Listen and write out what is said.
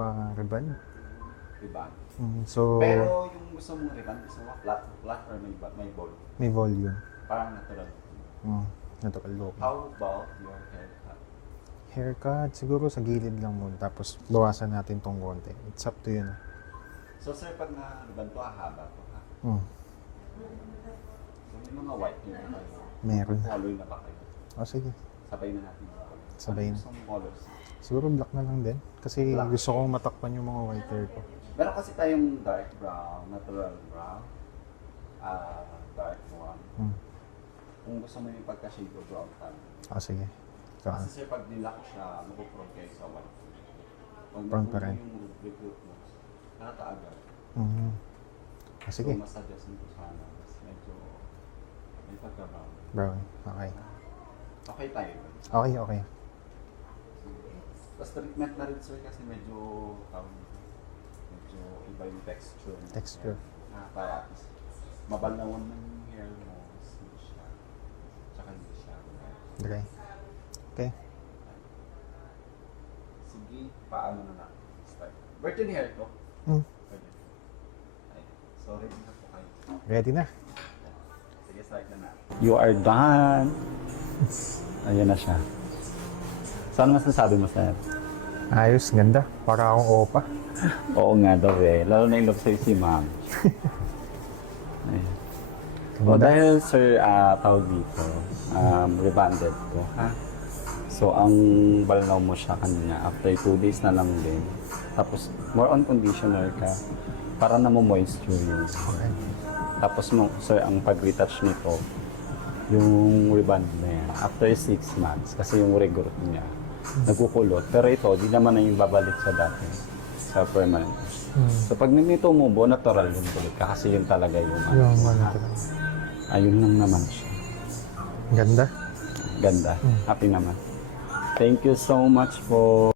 pa-reband. Riband. So, Pero yung gusto mong riband, gusto mo flat or may ball? may volume. Parang natural. Natural look. How about your haircut? Haircut, siguro sa gilid lang muna. Tapos, bawasan natin tong konti. It's up to you na. So sir, pag na-riband to, haba to ha? So may mga white yung kayo. Meron. Color na ba kayo? Sige. Sabay na natin. Sabay na. Gusto mong colors? Siguro black na lang din. Kasi Black. gusto kong matakpan yung mga white hair ko. Meron kasi tayong dark brown, natural brown, dark brown. Kung gusto mo yung pagka-shade of brown tan. Sige. Kasi sir, pag nilak siya, mapuprone kayo sa white. Pag Brown pa rin. yung recruit mo, nakakaagad. Sige. So, mas-suggest mo sana. Medyo may pagka-brown. Brown. Okay. Okay tayo. Okay. Tapos treatment na rin sir kasi medyo iba yung texture. Texture. Para at least mabalawan ng hair mo, smooth siya. Tsaka hindi siya. Dry. Okay. Sige, paano na natin? Start. Virgin hair to? Virgin. Ay, so ready na po kayo. Ready na. Sige, start na natin. You are done! Ayan na siya. Saan masasabi mo sir? Ayos, ganda. Para akong opa. Oo nga daw eh. Lalo na yung love sa'yo si ma'am. Ayan. O dahil sir, tawag dito, rebanded ko, ha? So, ang balnaw mo siya kanina, after 2 days na lang din. Tapos, more on conditioner ka, para na mo moisture yun. Okay. Tapos, sir, ang pag-retouch nito, yung reband na yan, after 6 months, kasi yung regrowth niya, nagkukulot. Pero ito, di naman na yung babalik sa dati, sa permanent. So, pag nito mo, natural yung kulit ka, kasi yun talaga yung ayun lang naman siya. Ganda. Ganda. Happy naman. Thank you so much po.